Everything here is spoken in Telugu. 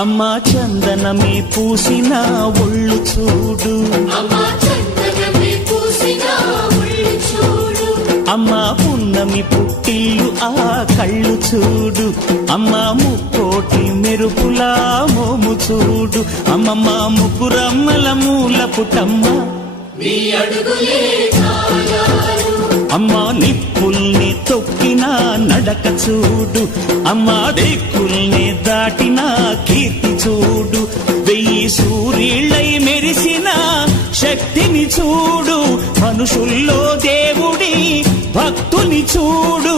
అమ్మా చందనమే పూసిన ఒళ్ళు చూడు, అమ్మా పున్నమి పుట్టిల్లు ఆ కళ్ళు చూడు, అమ్మా ముక్కోటి మెరుపులా మోము చూడు, అమ్మమ్మ ముగ్గురమ్మల మూల పుటమ్మ అమ్మా నిప్పుల్ని తొక్కిన నడక చూడు, అమ్మా దిక్కుల్ని దాటిన కీర్తి చూడు, 1000 సూర్యుళ్ళై మెరిసిన శక్తిని చూడు, మనుషుల్లో దేవుడి భక్తుని చూడు.